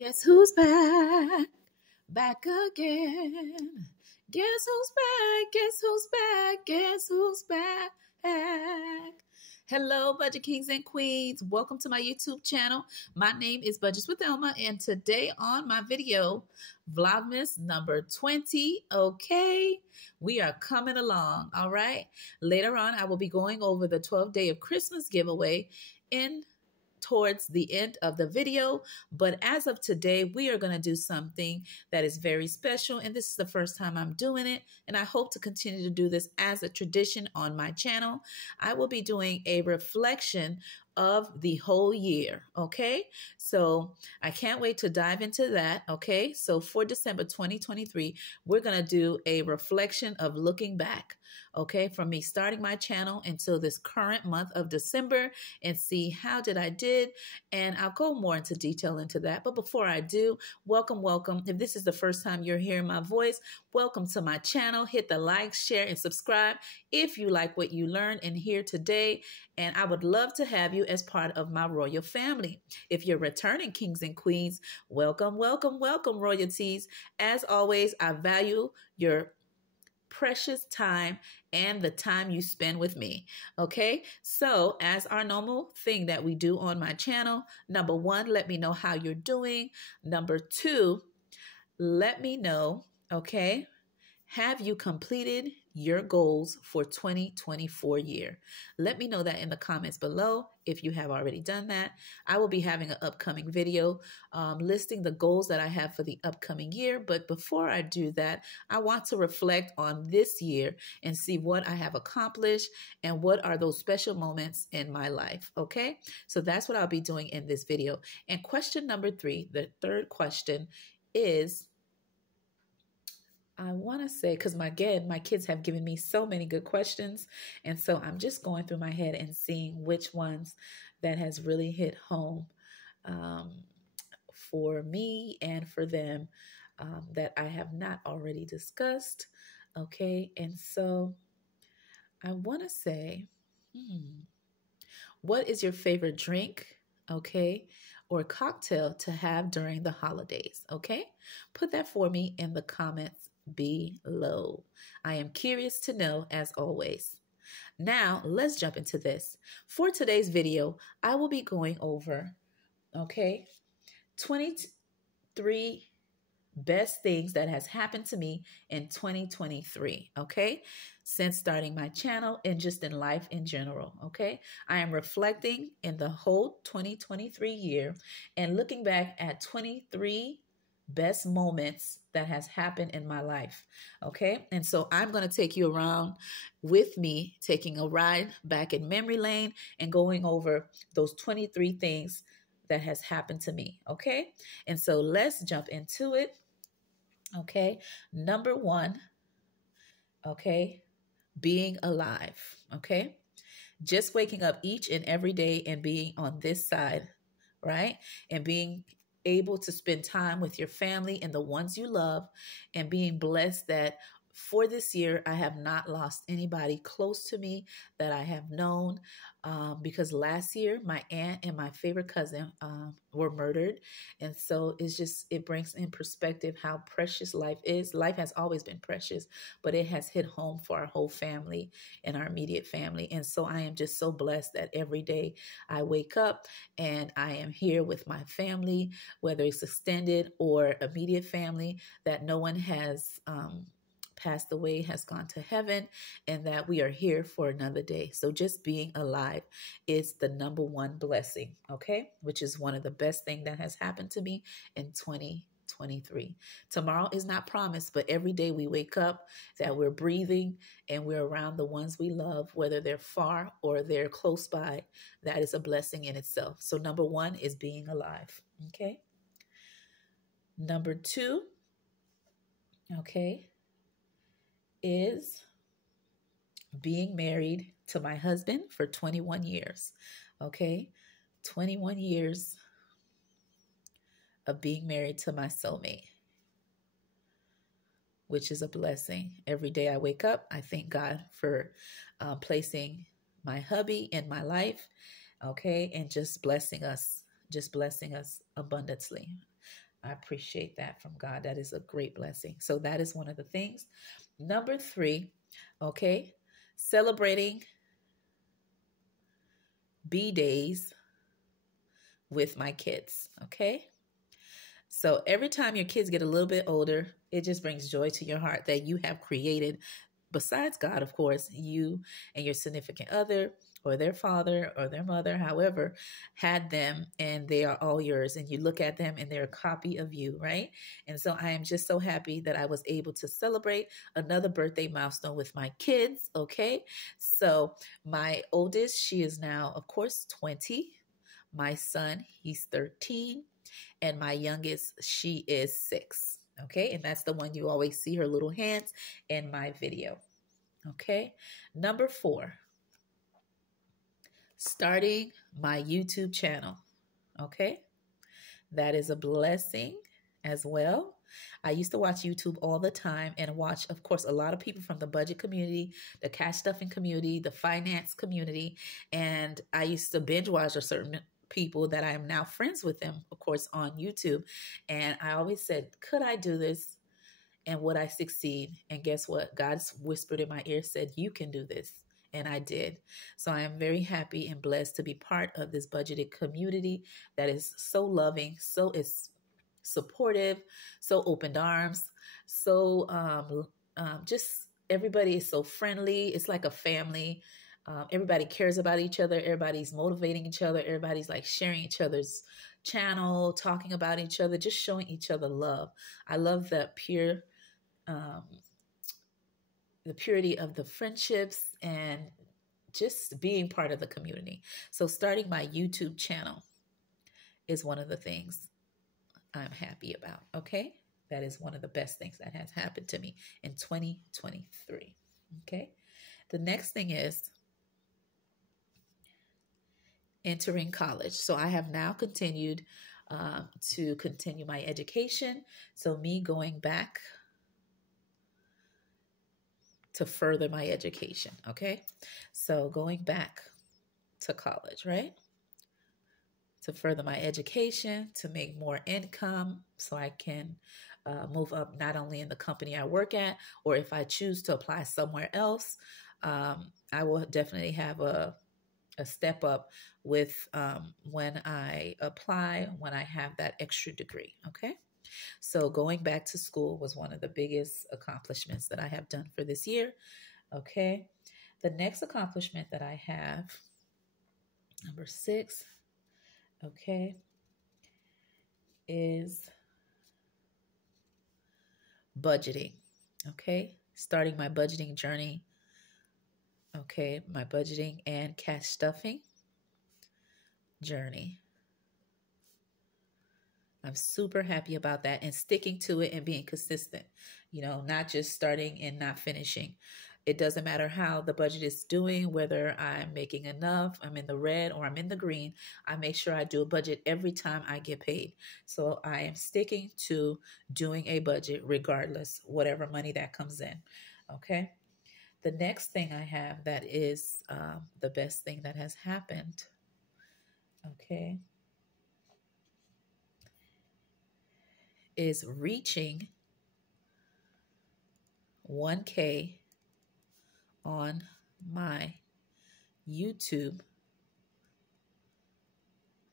Guess who's back? Back again. Guess who's back? Guess who's back? Guess who's back? Hello, Budget Kings and Queens. Welcome to my YouTube channel. My name is Budgets with Elma, and today on my video, Vlogmas number 20. Okay, we are coming along. All right. Later on, I will be going over the 12-day of Christmas giveaway in towards the end of the video. But as of today, we are going to do something that is very special. And this is the first time I'm doing it. And I hope to continue to do this as a tradition on my channel. I will be doing a reflection of the whole year. Okay. So I can't wait to dive into that. Okay. So for December 2023, we're going to do a reflection of looking back. Okay, from me starting my channel until this current month of December, and see how did I did, and I'll go more into detail into that. But before I do, welcome. If this is the first time you're hearing my voice, welcome to my channel. Hit the like, share, and subscribe if you like what you learned and hear today. And I would love to have you as part of my royal family. If you're returning kings and queens, welcome, royalties. As always, I value your precious time and the time you spend with me. Okay, so as our normal thing that we do on my channel, number one, let me know how you're doing. Number two, let me know, okay, have you completed your goals for 2024 year? Let me know that in the comments below if you have already done that. I will be having an upcoming video listing the goals that I have for the upcoming year. But before I do that, I want to reflect on this year and see what I have accomplished and what are those special moments in my life. Okay, so that's what I'll be doing in this video. And question number 3, the third question is, I want to say, because my kids have given me so many good questions. And so I'm just going through my head and seeing which ones that has really hit home for me and for them that I have not already discussed. Okay. And so I want to say, what is your favorite drink? Okay. Or cocktail to have during the holidays? Okay. Put that for me in the comments below. I am curious to know, as always. Now, let's jump into this. For today's video, I will be going over, okay, 23 best things that has happened to me in 2023, okay, since starting my channel and just in life in general, okay. I am reflecting in the whole 2023 year and looking back at 23 best moments that has happened in my life. Okay. And so I'm going to take you around with me, taking a ride back in memory lane and going over those 23 things that has happened to me. Okay. And so let's jump into it. Okay. Number 1. Okay. Being alive. Okay. Just waking up each and every day and being on this side, right? And being able to spend time with your family and the ones you love, and being blessed that for this year, I have not lost anybody close to me that I have known, because last year my aunt and my favorite cousin were murdered. And so it brings in perspective how precious life is. Life has always been precious, but it has hit home for our whole family and our immediate family. And so I am just so blessed that every day I wake up and I am here with my family, whether it's extended or immediate family, that no one has passed away, has gone to heaven, and that we are here for another day. So just being alive is the number one blessing, okay? Which is one of the best things that has happened to me in 2023. Tomorrow is not promised, but every day we wake up, that we're breathing and we're around the ones we love, whether they're far or they're close by, that is a blessing in itself. So number 1 is being alive, okay? Number 2, okay, is being married to my husband for 21 years. Okay, 21 years of being married to my soulmate, which is a blessing. Every day I wake up, I thank God for placing my hubby in my life, okay, and just blessing us abundantly. I appreciate that from God. That is a great blessing. So that is one of the things. Number 3, okay, celebrating B days with my kids, okay? So every time your kids get a little bit older, it just brings joy to your heart that you have created, besides God, of course, you and your significant other or their father or their mother, however, had them, and they are all yours. And you look at them and they're a copy of you, right? And so I am just so happy that I was able to celebrate another birthday milestone with my kids, okay? So my oldest, she is now, of course, 20. My son, he's 13. And my youngest, she is 6. Okay. And that's the one you always see her little hands in my video. Okay. Number 4, starting my YouTube channel. Okay. That is a blessing as well. I used to watch YouTube all the time and watch, of course, a lot of people from the budget community, the cash stuffing community, the finance community. And I used to binge watch a certain people that I am now friends with them, of course, on YouTube. And I always said, could I do this? And would I succeed? And guess what? God's whispered in my ear, said, you can do this. And I did. So I am very happy and blessed to be part of this budgeted community that is so loving, so is supportive, so opened arms, so just everybody is so friendly. It's like a family. Everybody cares about each other. Everybody's motivating each other. Everybody's like sharing each other's channel, talking about each other, just showing each other love. I love the purity of the friendships and just being part of the community. So starting my YouTube channel is one of the things I'm happy about. Okay. That is one of the best things that has happened to me in 2023. Okay. The next thing is entering college. So I have now continued to continue my education. So me going back to further my education. Okay. So going back to college, right? To further my education, to make more income so I can move up not only in the company I work at, or if I choose to apply somewhere else, I will definitely have a step up with when I apply, when I have that extra degree. Okay. So going back to school was one of the biggest accomplishments that I have done for this year. Okay. The next accomplishment that I have, number 6, okay, is budgeting. Okay. Starting my budgeting journey. Okay. My budgeting and cash stuffing journey. I'm super happy about that and sticking to it and being consistent, not just starting and not finishing. It doesn't matter how the budget is doing, whether I'm making enough, I'm in the red or I'm in the green. I make sure I do a budget every time I get paid. So I am sticking to doing a budget regardless, whatever money that comes in. Okay. The next thing I have that is the best thing that has happened. Okay. Is reaching 1K on my YouTube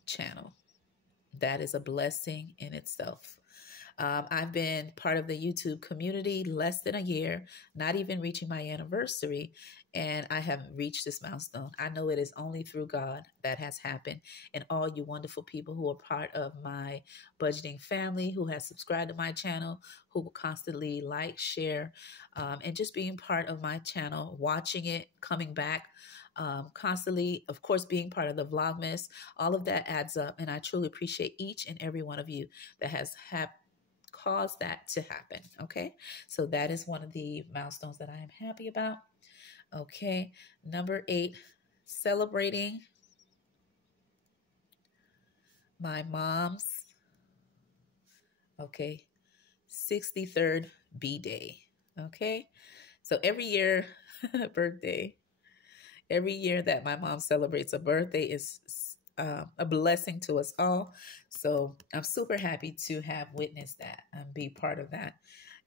channel. That is a blessing in itself. I've been part of the YouTube community less than a year, not even reaching my anniversary, and I have reached this milestone. I know it is only through God that has happened, and all you wonderful people who are part of my budgeting family, who has subscribed to my channel, who will constantly like, share, and just being part of my channel, watching it, coming back, constantly, of course, being part of the Vlogmas. All of that adds up, and I truly appreciate each and every one of you that has caused that to happen. Okay, so that is one of the milestones that I am happy about. Okay, number 8, celebrating my mom's 63rd B-Day. Okay, so every year birthday, every year that my mom celebrates a birthday is a blessing to us all. So I'm super happy to have witnessed that and be part of that.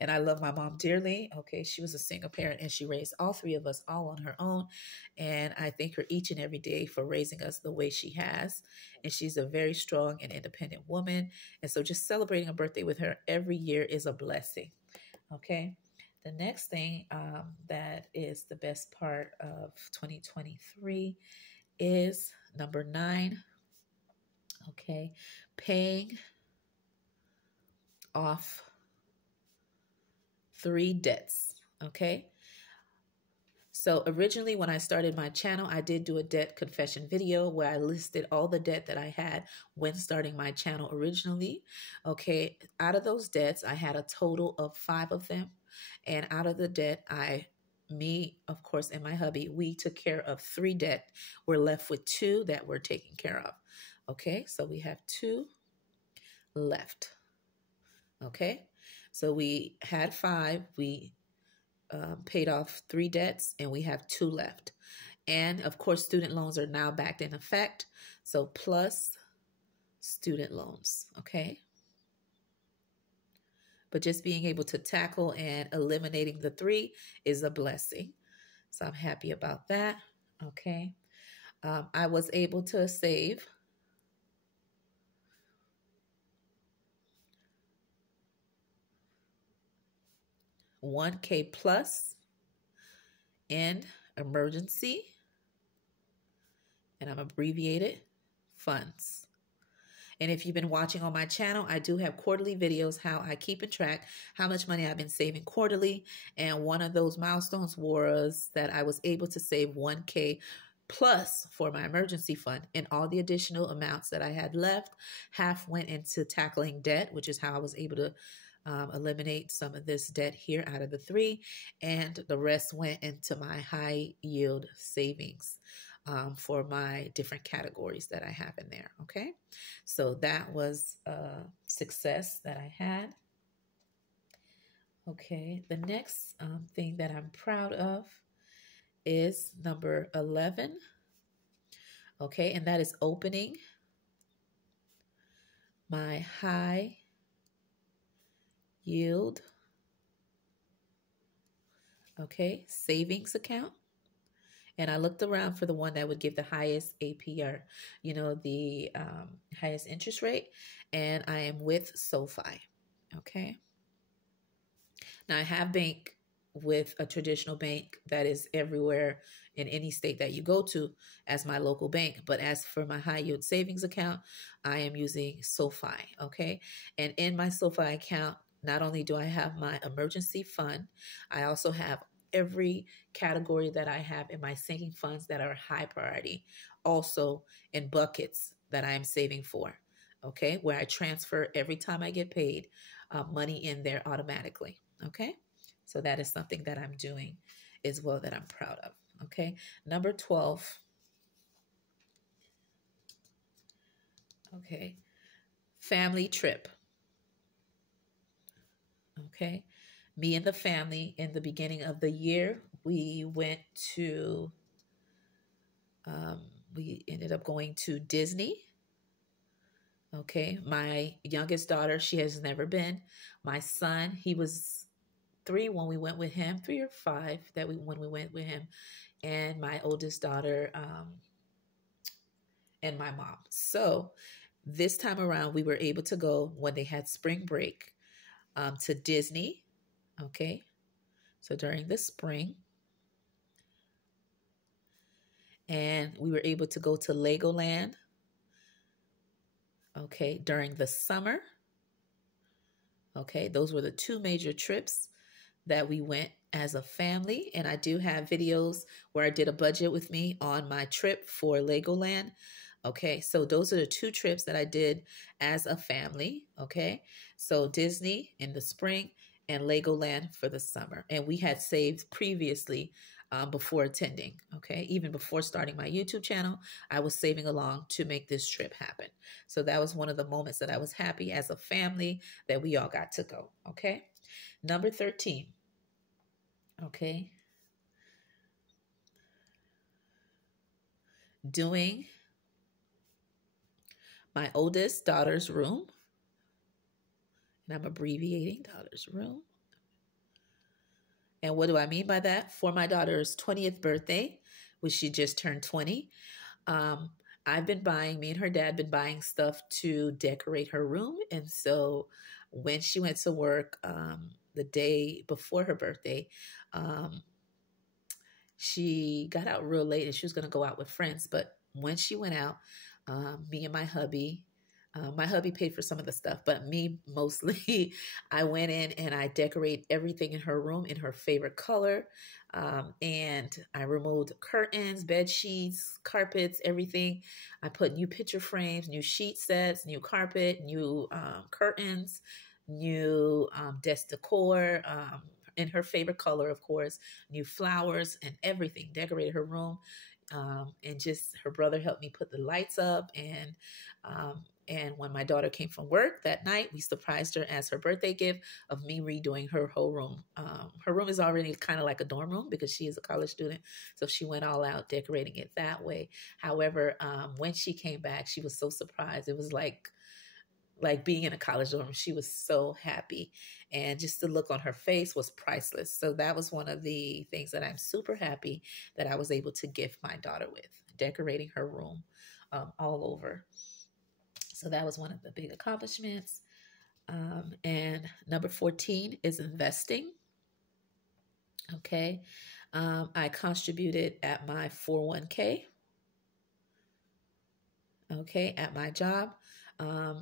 And I love my mom dearly. Okay, she was a single parent and she raised all three of us all on her own. And I thank her each and every day for raising us the way she has. And she's a very strong and independent woman. And so just celebrating a birthday with her every year is a blessing. Okay. The next thing that is the best part of 2023 is number 9. Okay. Paying off 3 debts. Okay. So originally when I started my channel, I did do a debt confession video where I listed all the debt that I had when starting my channel originally. Okay. Out of those debts, I had a total of 5 of them. And out of the debt, me, of course, and my hubby, we took care of 3 debt. We're left with 2 that we're taking care of. Okay. So we have 2 left. Okay. So we had 5. We paid off 3 debts and we have 2 left. And of course, student loans are now back in effect. So plus student loans. Okay. But just being able to tackle and eliminating the 3 is a blessing. So I'm happy about that. Okay. I was able to save $1,000 plus in emergency, and I'm abbreviated, funds. And if you've been watching on my channel, I do have quarterly videos how I keep in track how much money I've been saving quarterly. And one of those milestones was that I was able to save $1,000 plus for my emergency fund, and all the additional amounts that I had left, half went into tackling debt, which is how I was able to eliminate some of this debt here out of the 3, and the rest went into my high yield savings for my different categories that I have in there. Okay, so that was a success that I had. Okay, the next thing that I'm proud of is number 11. Okay, and that is opening my high yield, okay, savings account. And I looked around for the one that would give the highest APR, you know, the highest interest rate. And I am with SoFi. Okay. Now I have bank with a traditional bank that is everywhere in any state that you go to as my local bank. But as for my high yield savings account, I am using SoFi. Okay. And in my SoFi account, not only do I have my emergency fund, I also have every category that I have in my sinking funds that are high priority, also in buckets that I am saving for. Okay. Where I transfer every time I get paid money in there automatically. Okay. So that is something that I'm doing as well that I'm proud of. Okay. Number 12. Okay. Family trip. Okay. Me and the family in the beginning of the year, we went to, we ended up going to Disney. Okay. My youngest daughter, she has never been. My son, he was 3 when we went with him, 3 or 5 when we went with him, and my oldest daughter and my mom. So this time around, we were able to go when they had spring break to Disney. Okay, so during the spring, and we were able to go to Legoland. Okay, during the summer. Okay, those were the 2 major trips that we went as a family. And I do have videos where I did a budget with me on my trip for Legoland. Okay, so those are the 2 trips that I did as a family. Okay, so Disney in the spring and Legoland for the summer. And we had saved previously before attending. Okay, even before starting my YouTube channel, I was saving along to make this trip happen. So that was one of the moments that I was happy as a family that we all got to go. Okay, number 13. Okay. Doing my oldest daughter's room, and I'm abbreviating daughter's room. And what do I mean by that? For my daughter's 20th birthday, which she just turned 20, um, me and her dad been buying stuff to decorate her room. And so when she went to work the day before her birthday, um, she got out real late and she was going to go out with friends. But when she went out, me and my hubby paid for some of the stuff, but me mostly, I went in and I decorate everything in her room in her favorite color. And I removed curtains, bed sheets, carpets, everything. I put new picture frames, new sheet sets, new carpet, new curtains, new desk decor, in her favorite color, of course, new flowers and everything, decorated her room. And just her brother helped me put the lights up. And when my daughter came from work that night, we surprised her as her birthday gift of me redoing her whole room. Her room is already kind of like a dorm room because she is a college student. So she went all out decorating it that way. However, when she came back, she was so surprised. It was like being in a college dorm. She was so happy. And just the look on her face was priceless. So that was one of the things that I'm super happy that I was able to gift my daughter with, decorating her room all over. So that was one of the big accomplishments. And number 14 is investing. Okay. I contributed at my 401k. Okay. At my job,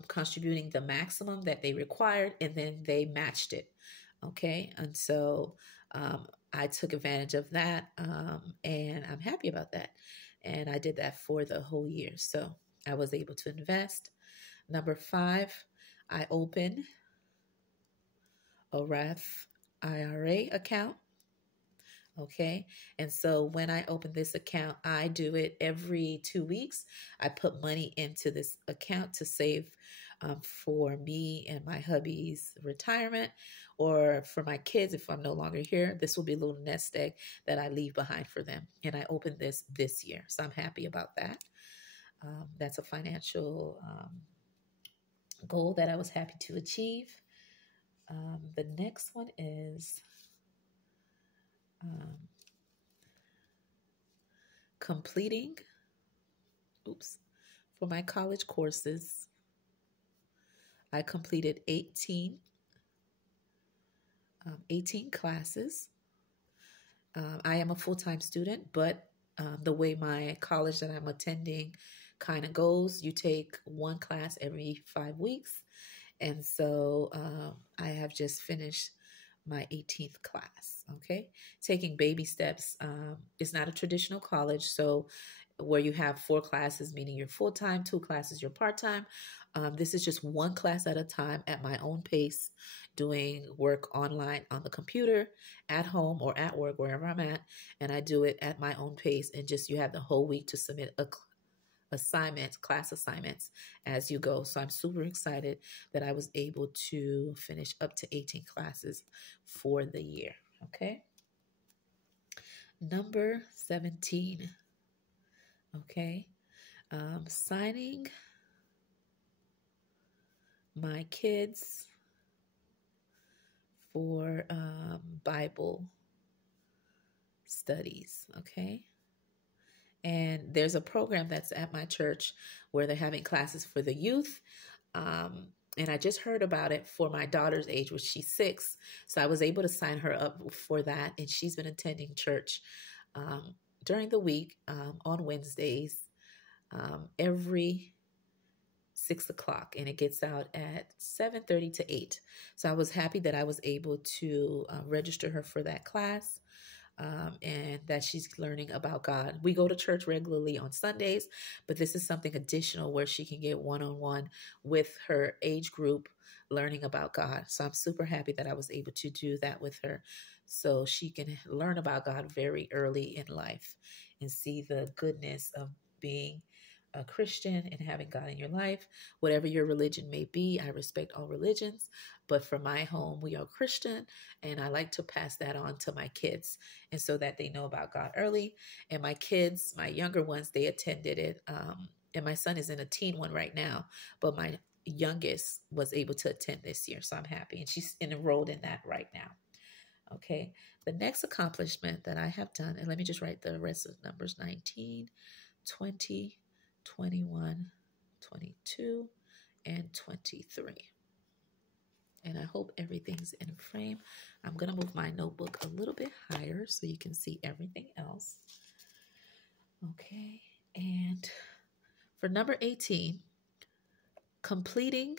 contributing the maximum that they required, and then they matched it. Okay. And so I took advantage of that. And I'm happy about that. And I did that for the whole year. So I was able to invest. Number 5, I opened a Roth IRA account. Okay. And so when I open this account, I do it every 2 weeks. I put money into this account to save for me and my hubby's retirement, or for my kids if I'm no longer here. This will be a little nest egg that I leave behind for them. And I opened this year. So I'm happy about that. That's a financial goal that I was happy to achieve. The next one is completing, for my college courses. I completed 18 classes. I am a full-time student, but the way my college that I'm attending kind of goes, you take one class every 5 weeks. And so I have just finished my 18th class, okay? Taking baby steps. It's not a traditional college, so where you have 4 classes, meaning you're full-time, 2 classes, you're part-time. This is just one class at a time at my own pace, doing work online on the computer, at home or at work, wherever I'm at. And I do it at my own pace. And just you have the whole week to submit class assignments as you go. So I'm super excited that I was able to finish up to 18 classes for the year. Okay. Number 17. Okay. Signing my kids for Bible studies. Okay. And there's a program that's at my church where they're having classes for the youth. And I just heard about it for my daughter's age, which she's 6. So I was able to sign her up for that. And she's been attending church during the week on Wednesdays every 6 o'clock. And it gets out at 7:30 to 8. So I was happy that I was able to register her for that class. And that she's learning about God. We go to church regularly on Sundays, but this is something additional where she can get one-on-one with her age group learning about God. So I'm super happy that I was able to do that with her so she can learn about God very early in life and see the goodness of being a Christian and having God in your life. Whatever your religion may be, I respect all religions, but for my home, we are Christian, and I like to pass that on to my kids, and so that they know about God early. And my kids, my younger ones, they attended it and my son is in a teen one right now, but my youngest was able to attend this year. So I'm happy. And she's enrolled in that right now. Okay. The next accomplishment that I have done, and let me just write the rest of the numbers: 19, 20, 21, 22, and 23. And I hope everything's in frame. I'm going to move my notebook a little bit higher so you can see everything else. Okay. And for number 18, completing,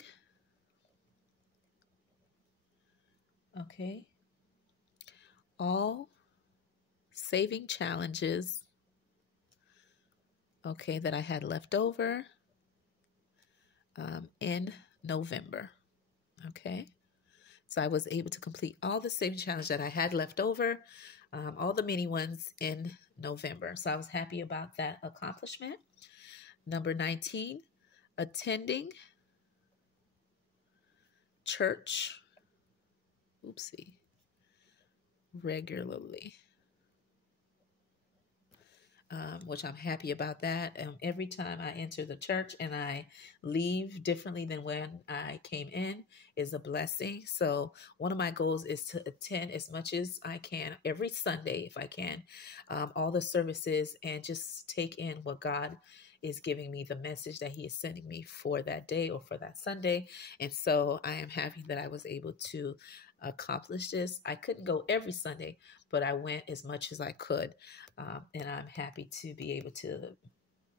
okay, all saving challenges, okay, that I had left over in November. Okay. So I was able to complete all the saving challenge that I had left over, all the mini ones in November. So I was happy about that accomplishment. Number 19, attending church, regularly. Which I'm happy about that. Every time I enter the church and I leave differently than when I came in is a blessing. So one of my goals is to attend as much as I can every Sunday, if I can, all the services, and just take in what God is giving me, the message that he is sending me for that day or for that Sunday. And so I am happy that I was able to accomplish this. I couldn't go every Sunday, but I went as much as I could. And I'm happy to be able to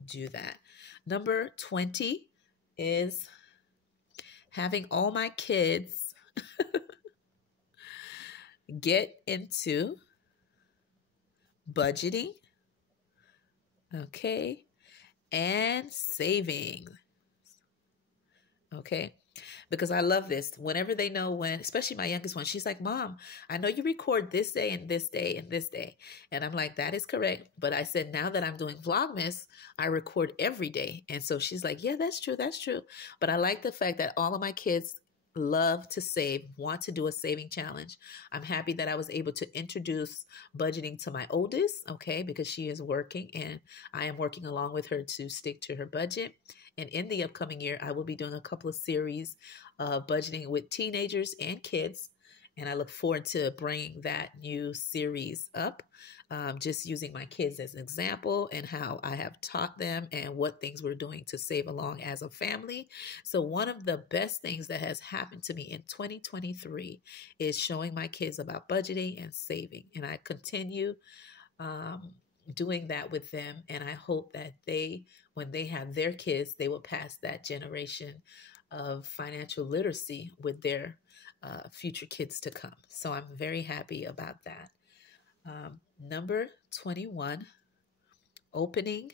do that. Number 20 is having all my kids get into budgeting, okay, and saving, okay. Because I love this. Whenever they know when, especially my youngest one, she's like, Mom, I know you record this day and this day and this day. And I'm like, that is correct. But I said, now that I'm doing Vlogmas, I record every day. And so she's like, yeah, that's true. That's true. But I like the fact that all of my kids love to save, want to do a saving challenge. I'm happy that I was able to introduce budgeting to my oldest, okay, because she is working and I am working along with her to stick to her budget. And in the upcoming year, I will be doing a couple of series of budgeting with teenagers and kids. And I look forward to bringing that new series up, just using my kids as an example and how I have taught them and what things we're doing to save along as a family. So one of the best things that has happened to me in 2023 is showing my kids about budgeting and saving. And I continue doing that with them. And I hope that when they have their kids, they will pass that generation of financial literacy with their future kids to come. So I'm very happy about that. Number 21, opening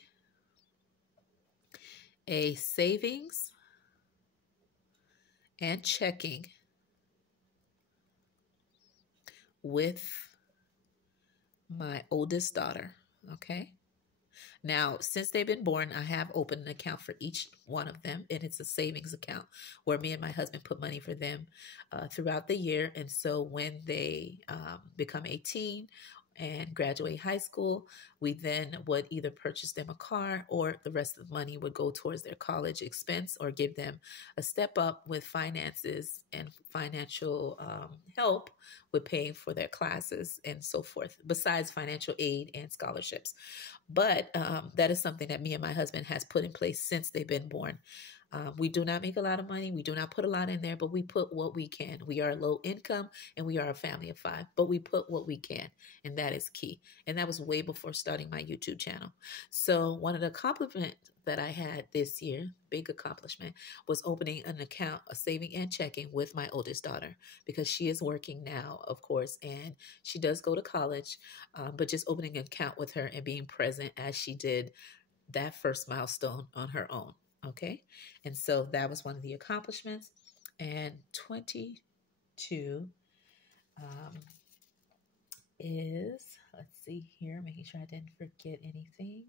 a savings and checking with my oldest daughter. Okay. Now, since they've been born, I have opened an account for each one of them, and it's a savings account where me and my husband put money for them throughout the year. And so when they become 18 and graduate high school, we then would either purchase them a car or the rest of the money would go towards their college expense or give them a step up with finances and financial help with paying for their classes and so forth, besides financial aid and scholarships. But that is something that me and my husband has put in place since they've been born. We do not make a lot of money. We do not put a lot in there, but we put what we can. We are low income and we are a family of 5, but we put what we can. And that is key. And that was way before starting my YouTube channel. So one of the accomplishments that I had this year, big accomplishment, was opening an account, a saving and checking with my oldest daughter, because she is working now, of course, and she does go to college, but just opening an account with her and being present as she did that first milestone on her own. Okay. And so that was one of the accomplishments. And 22 is, let's see here, making sure I didn't forget anything.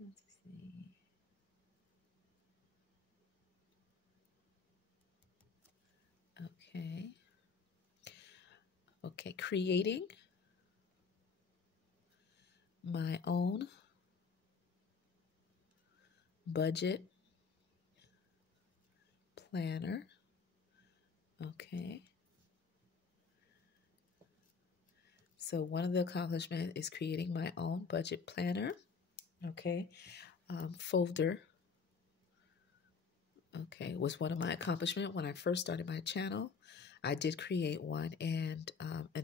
Let's see. Okay. Okay. Creating my own budget planner. Okay. So one of the accomplishments is creating my own budget planner. Okay. Folder. Okay. Was one of my accomplishments when I first started my channel. I did create one, and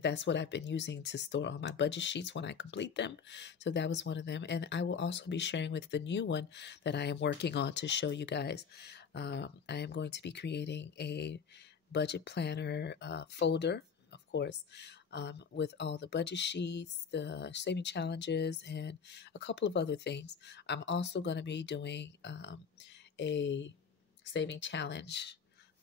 that's what I've been using to store all my budget sheets when I complete them. So that was one of them. And I will also be sharing with the new one that I am working on to show you guys. I am going to be creating a budget planner folder, of course, with all the budget sheets, the saving challenges, and a couple of other things. I'm also going to be doing a saving challenge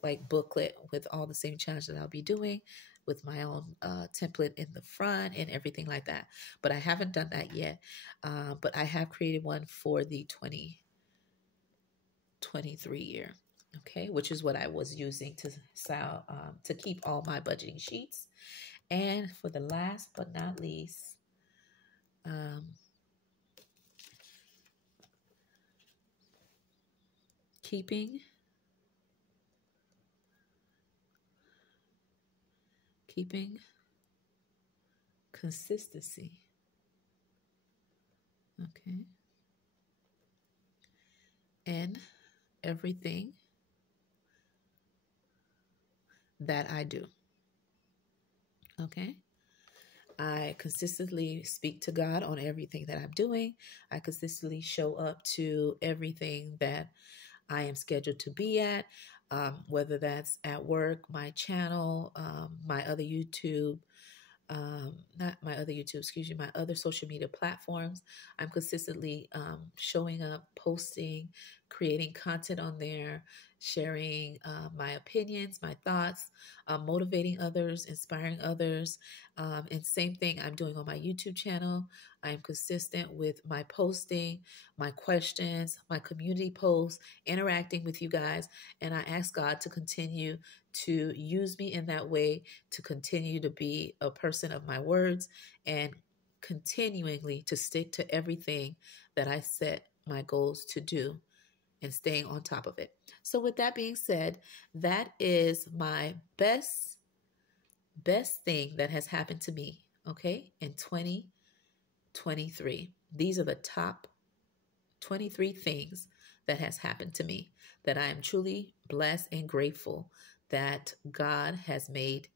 like booklet with all the same challenge that I'll be doing with my own template in the front and everything like that. But I haven't done that yet. But I have created one for the 2023 year, okay, which is what I was using to keep all my budgeting sheets. And for the last but not least, keeping consistency. Okay. And everything that I do. Okay. I consistently speak to God on everything that I'm doing. I consistently show up to everything that I am scheduled to be at, whether that's at work, my channel, my other YouTube, my other social media platforms. I'm consistently showing up, posting, creating content on there, sharing my opinions, my thoughts, motivating others, inspiring others. And same thing I'm doing on my YouTube channel. I'm consistent with my posting, my questions, my community posts, interacting with you guys. And I ask God to continue to use me in that way, to continue to be a person of my words, and continually to stick to everything that I set my goals to do and staying on top of it. So with that being said, that is my best thing that has happened to me, okay, in 2023. These are the top 23 things that has happened to me that I am truly blessed and grateful that God has made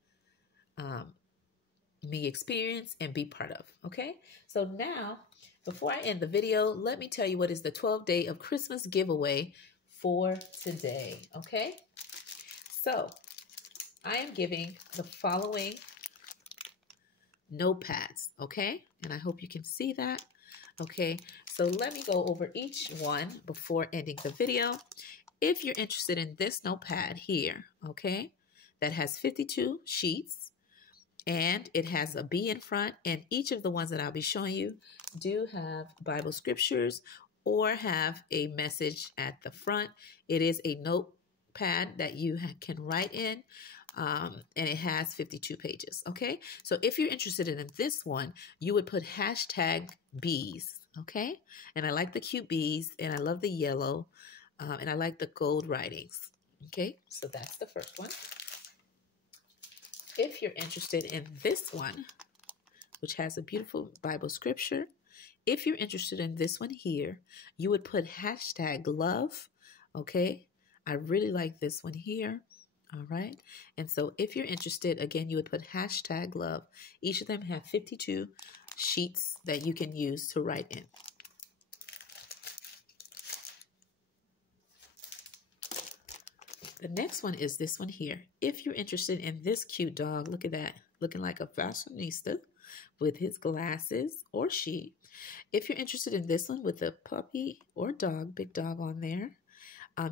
me experience and be part of. Okay. So now, before I end the video, let me tell you what is the 12-day of Christmas giveaway for today. Okay. So I am giving the following notepads. Okay. And I hope you can see that. Okay. So let me go over each one before ending the video. If you're interested in this notepad here, okay, that has 52 sheets, and it has a B in front, and each of the ones that I'll be showing you do have Bible scriptures or have a message at the front. It is a notepad that you can write in, and it has 52 pages, okay? So if you're interested in this one, you would put hashtag bees, okay? And I like the cute bees, and I love the yellow, and I like the gold writings, okay? So that's the first one. If you're interested in this one, which has a beautiful Bible scripture, if you're interested in this one here, you would put hashtag love, okay? I really like this one here, all right? And so if you're interested, again, you would put hashtag love. Each of them have 52 sheets that you can use to write in. The next one is this one here. If you're interested in this cute dog, look at that, looking like a fashionista with his glasses, or she. If you're interested in this one with a puppy or dog, big dog on there,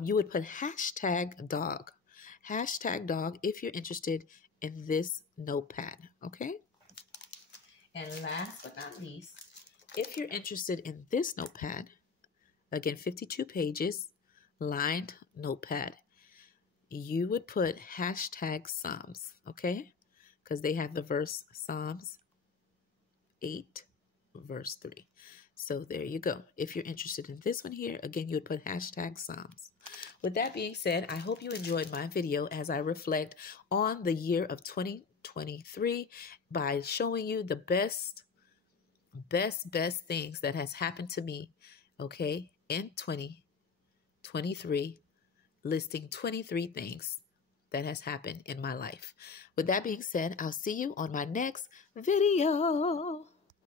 you would put hashtag dog. Hashtag dog if you're interested in this notepad, okay? And last but not least, if you're interested in this notepad, again, 52 pages, lined notepad, you would put hashtag Psalms, okay? Because they have the verse Psalms 8, verse 3. So there you go. If you're interested in this one here, again, you would put hashtag Psalms. With that being said, I hope you enjoyed my video as I reflect on the year of 2023 by showing you the best things that has happened to me, okay, in 2023, listing 23 things that has happened in my life. With that being said, I'll see you on my next video.